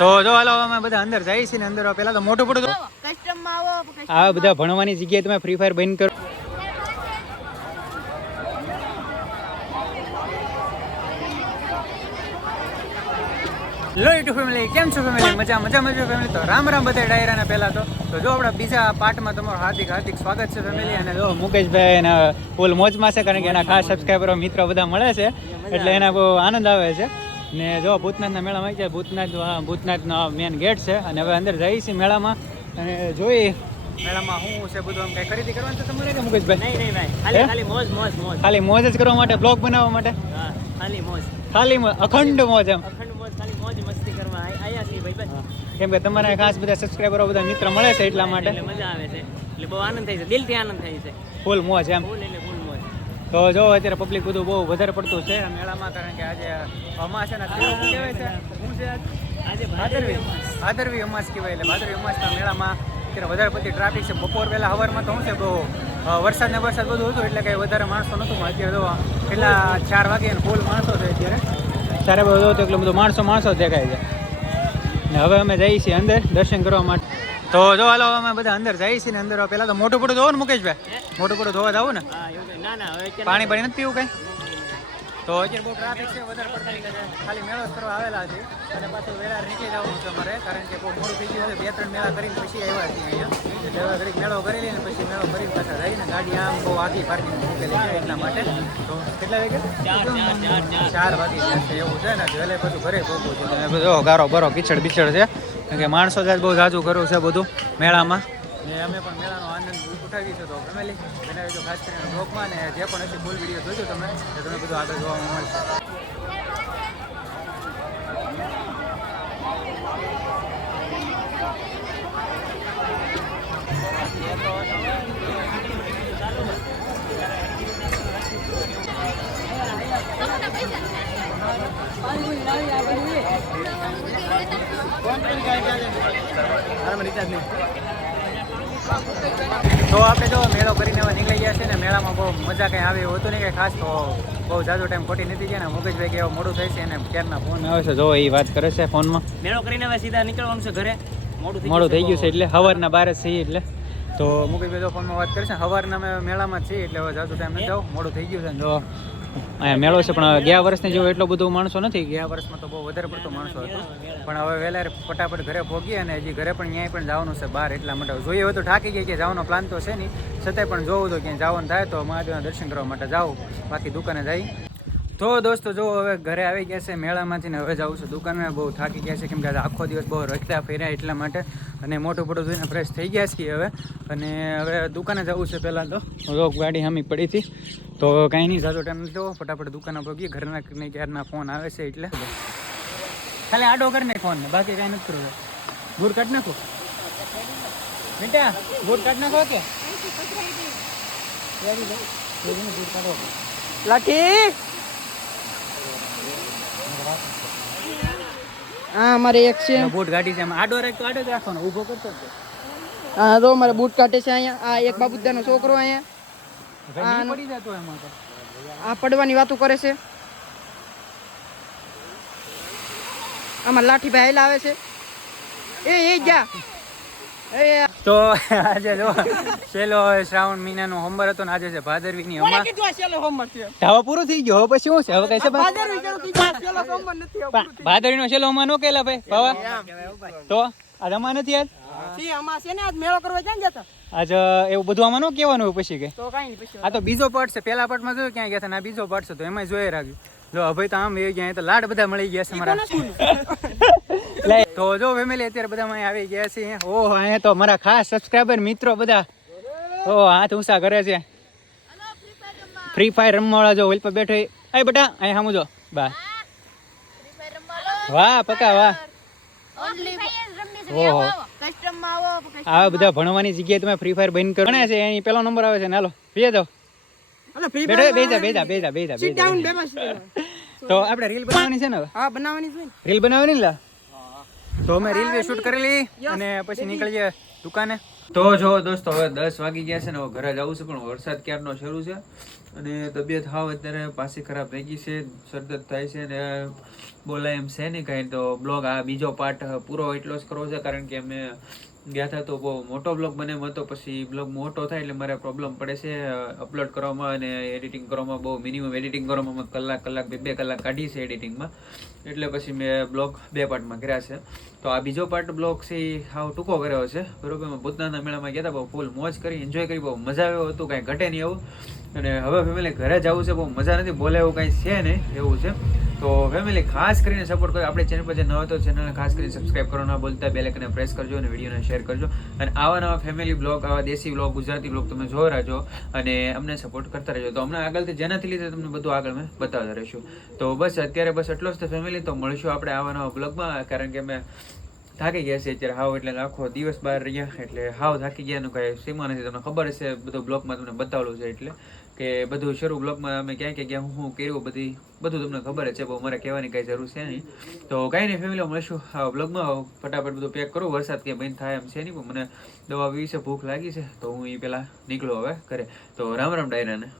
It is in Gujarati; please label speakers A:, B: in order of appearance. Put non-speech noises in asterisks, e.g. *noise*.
A: તો જો હાલો અમે બધા અંદર જઈએ છીએ ને અંદર. પેલા તો મોટું પડું
B: આવો
A: આ બધા ભણવાની જગ્યાએ તમે ફ્રી ફાયર બંધ કરો. લો યુટ્યુબ ફેમિલી કેમ છો ફેમિલી મજા મજા મજા ફેમિલી તો રામ રામ બધા ડાયરાને પહેલા તો. તો જો આપણા બીજા પાર્ટમાં તમારું હાર્દિક હાર્દિક સ્વાગત છે ફેમિલી અને જો મુકેશભાઈ એના ફૂલ મોજમાં છે કારણ કે એના ખાસ સબસ્ક્રાઈબરો મિત્રો બધા મળે છે. એટલે એના બહુ આનંદ આવે છે. ને જો ભૂતનાથના મેળામાં આવી જાય ભૂતનાથ ભૂતનાથનો મેન ગેટ છે. અને હવે અંદર જઈએ છીએ મેળામાં. અને જોઈ મેળામાં શું છે બધું આમ કઈ ખરીદી કરવાનું તો તમારે કે મુકેશભાઈ?
C: નહીં નહીં ભાઈ ખાલી ખાલી મોજ મોજ મોજ.
A: ખાલી મોજ જ કરવા માટે બ્લોગ બનાવવા માટે?
C: હા ખાલી મોજ.
A: ખાલી મોજ અખંડ મોજ એમ.
C: અખંડ મોજ ખાલી મોજ મસ્તી કરવા આય- છીએ ભાઈ
A: કેમ કે તમારા ખાસ બધા સબસ્ક્રાઇબરો બધા મિત્ર મળે છે એટલા માટે.
C: એટલે મજા આવે છે. એટલે બહુ આનંદ થાય છે. દિલથી આનંદ થાય છે.
A: ફૂલ મોજ એમ.
C: ફૂલ એટલે
A: તો જો અત્યારે પબ્લિક બધું બહુ વધારે પડતું છે મેળામાં કારણ કે આજે અમાસ શું કહેવાય છે? શું છે આજે ભાદરવી ભાદરવી. અમાસ. કહેવાય એટલે ભાદરવી અમાસના મેળામાં અત્યારે વધારે પડતી ટ્રાફિક છે. બપોર પહેલાં હવારમાં તો શું છે બહુ વરસાદ ને વરસાદ બધું હતું એટલે કંઈ વધારે માણસો નહોતું. અત્યારે તો કેટલા ચાર વાગે ફૂલ માણસો છે અત્યારે. ચારે બધું હતું એટલે બધું માણસો માણસો દેખાય છે. ને હવે અમે જઈએ છીએ અંદર દર્શન કરવા માટે. તો જો હાલો અમે બધા અંદર જઈએ છીએ ને અંદર. પેલા તો મોટું પડું ધોવો ને. મુકેશભાઈ મોટું પડું ધોવા જવું ને પાણી પાણી નથી પીવું કઈ? તો અત્યારે બહુ ટ્રાફિક છે વધારે પડતા ખાલી મેળો જ કરવા આવેલા છે. અને પાછું વેળા નીકળી જવું છે અમારે કારણ કે બહુ મોડું થઈ ગયું છે. બે ત્રણ મેળા કરીને પછી આવ્યા છીએ અહીંયા. એટલે હવે મેળો કરી લઈને પછી મેળો કરીને પાછા જઈને ગાડી આમ બહુ આગી પાર્કિંગ મૂકેલી છે એટલા માટે. તો કેટલા વાગે?
C: ચાર
A: વાગી ગયા છે એવું છે ને? વહેલે બધું ઘરે પહોંચવું છે. અને બધો ગારો બરો કીચડ બિચડ છે. કારણ કે માણસો જ બહુ જાજુ કરવું છે બધું મેળામાં. ને અમે પણ મેળાનો આનંદ ઉઠાવી છે તો ફેમિલી બનાવી ખાસ કરીને બ્લોગમાં ને જે પણ હશે ફૂલ વીડિયો જોજો તમે તો તમે બધું આગળ જોવા મળશે. તો આપણે જો મેળો કરીને હવે નીકળી ગયા છે ને મેળામાં બહુ મજા કંઈ આવી હોતું હતું નહીં કંઈ ખાસ તો બહુ જાજો ટાઈમ ખોટી નથી ગયા ને મુકેશભાઈ કે એવું મોડું થાય છે અને ક્યારના ફોન આવે છે જો એ વાત કરે છે ફોનમાં.
C: મેળો કરીને હવે સીધા નીકળવાનું છે ઘરે. મોડું
A: મોડું થઈ ગયું છે એટલે સવારના બાર જ છીએ એટલે. તો મુકી જો ફોનમાં વાત કરે છે. સવારના અમે મેળામાં છીએ એટલે હવે જાજુ ટાઈમ નથી જાવ મોડું થઈ ગયું છે જો અહીંયા મેળો છે પણ ગયા વર્ષને જેવો એટલો બધો માણસો નથી. ગયા વર્ષમાં તો બહુ વધારે પડતો માણસો હતો. પણ હવે વહેલા ફટાફટ ઘરે પહોંચી અને હજી ઘરે પણ ક્યાંય પણ જવાનું છે બહાર એટલા માટે. જોઈએ હવે તો થાકી ગઈ કે જવાનો પ્લાન તો છે નહીં. છતાંય પણ જોવું તો ક્યાંય જવાનું થાય તો મહાદેવના દર્શન કરવા માટે જાઉં. બાકી દુકાને જઈ તો દોસ્તો જો હવે ઘરે આવી ગયા છે મેળામાંથી ને હવે જાઉં છું દુકાનમાં. બહુ થાકી ગયા છે કેમ કે આખો દિવસ બહુ રખતા ફેર્યા એટલા માટે. અને મોટું મોટું જોઈને ફ્રેશ થઈ ગયા છીએ હવે. અને હવે દુકાને જવું છે પહેલાં તો. રોક ગાડી હામી પડી હતી. તો કાંઈ નહીં જાતો ટાઈમ લીધો. ફટાફટ દુકાને પગીએ ઘરના ને ક્યારના ફોન આવે છે એટલે. ખાલી આડો કરીને ફોન ને. બાકી કાંઈ નથી કરવું. ગુડ કાઢ નાખો. બેટા ગુડ કાઢ નાખો કે.
B: લાઠી. હા અમારે એક છે.
A: બૂટ કાઢી છે આડો રાખ તો આડો જ રાખવાનો ઊભો કરતો
B: હા તો અમારે બૂટ કાઢે છે અહીંયા. આ એક બાબુદાનો છોકરો અહીંયા.
A: પડી જતો એમાં તો.
B: આ પડવાની વાતો કરે છે. આમાં લાઠીભાઈ ભાઈ આવે છે. એ એ જા.
A: તો આજે જો છેલ્લો શ્રાવણ મહિનાનો હોમવર્ક હતો ને આજે છે ભાદરવીની
B: છે?
A: ધાવા પૂરો થઈ ગયો. હવે પછી શું છે? હવે કઈ છે ભાદરવીનો છેલ્લો અમા નો કેલા ભાઈ? ભાવા? તો આ રમા નથી આજ?
B: આમાં ને મેળો કરવા જાય જતા.
A: આજ એવું બધું આમાં નો કહેવાનું પછી કે?
B: તો કાંઈ નહીં પછી
A: આ તો બીજો પાર્ટ છે. પેલા પાર્ટમાં જોયું ક્યાં ગયા હતા? બીજો પાર્ટ છે તો એમાં જોઈ રાખ્યું. જો તો આમ એ ગયા તો લાડ બધા મળી ગયા છે મારા. *laughs* તો જો ફેમિલી અત્યારે બધા અહીં આવી ગયા છે ઓહ અહીંયા તો મારા ખાસ સબસ્ક્રાઇબર મિત્રો બધા. ઓ હાથ ઊંચા કરે છે. ફ્રી ફાયર રમવાળા જો વેલ પર બેઠો એ બેટા અહીંયા સામું જો. બા. વાહ પકા વાહ. ઓહો.
B: કસ્ટમમાં
A: આ બધા ભણવાની જગ્યાએ તમે ફ્રી ફાયર બંધ કરો. છે અહીં પેલો નંબર આવે છે ને હાલો. બેઠો બેજા બેજા બેજા બેજા બેજા. તો આપણે રીલ બનાવવાની છે ને
B: હા બનાવવાની છે
A: રીલ બનાવવાની ને લા? તો અમે રીલ બી શૂટ કરેલી અને પછી નીકળીએ દુકાને. તો જો દોસ્તો હવે દસ વાગી ગયા છે ને હવે ઘરે જવું છે પણ વરસાદ ક્યારનો શરૂ છે? અને તબિયત હાવ અત્યારે પાછી ખરાબ થઈ ગઈ છે શરદત થાય છે ને બોલાય એમ છે નહીં કાંઈ. તો બ્લોગ આ બીજો પાર્ટ પૂરો એટલો જ કરવો છે કારણ કે અમે ગયા હતા તો બહુ મોટો બ્લોગ બને હતો. પછી બ્લોગ મોટો થાય એટલે મારે પ્રોબ્લેમ પડે છે. અપલોડ કરવામાં અને એડિટિંગ કરવામાં બહુ મિનિમમ એડિટિંગ કરવામાં કલાક કલાક બે બે કલાક કાઢી છે એડિટિંગમાં એટલે પછી મેં બ્લોગ બે પાર્ટમાં કર્યા છે. તો આ બીજો પાર્ટ બ્લોગ છે એ હાવ ટૂંકો કર્યો છે. બરોબર? મેં ભૂતનાથના મેળામાં ગયા હતા બહુ ફૂલ મોજ કરી એન્જોય કરી, બહુ મજા આવ્યો હતું. કાંઈ ઘટે નહીં એવું. અને હવે ફેમિલી ઘરે જવું છે, બહુ મજા નથી, બોલે એવું કાંઈ છે નહીં, એવું છે. તો ફેમિલી ખાસ કરીને સપોર્ટ કરો. આપણે ચેનલ પર જે ન હોય તો ચેનલને ખાસ કરીને સબસ્ક્રાઈબ કરો, ના બોલતા બે લેકને પ્રેસ કરજો અને વિડીયોને શેર કરજો. અને આવા નવા ફેમિલી બ્લોગ આવા દેશી બ્લોગ ગુજરાતી બ્લોગ તમે જોઈ રહેજો અને અમને સપોર્ટ કરતા રહેજો. તો હમણાં આગળથી જેનાથી લીધે તમને બધું આગળ મેં બતાવતા રહીશું. તો બસ, અત્યારે બસ એટલો જ ફેમિલી તો મળીશું આપણે આવા નવા બ્લોગમાં કારણ કે મેં થાકી ગયા છે અત્યારે હાવ, એટલે આખો દિવસ બહાર રહ્યા એટલે હાવ થાકી ગયાનું કાંઈ સીમા નથી તમને ખબર છે બધું બ્લોગમાં તમને બતાવેલું છે, એટલે કે બધું શરૂ બ્લોગમાં અમે ક્યાં ક્યાં ગયા હું શું કર્યું, બધી, બધું તમને ખબર છે, બહુ મારે કહેવાની કાંઈ જરૂર છે નહીં. તો કાંઈ નહીં ફેમિલી મળીશું બ્લોગમાં ફટાફટ બધું પેક કરું, વરસાદ કે બંધ થાય એમ છે નહીં, પણ મને દવા વિશે ભૂખ લાગી છે, તો હું એ પહેલાં નીકળું હવે ઘરે. તો રામ રામ ડાયરાને.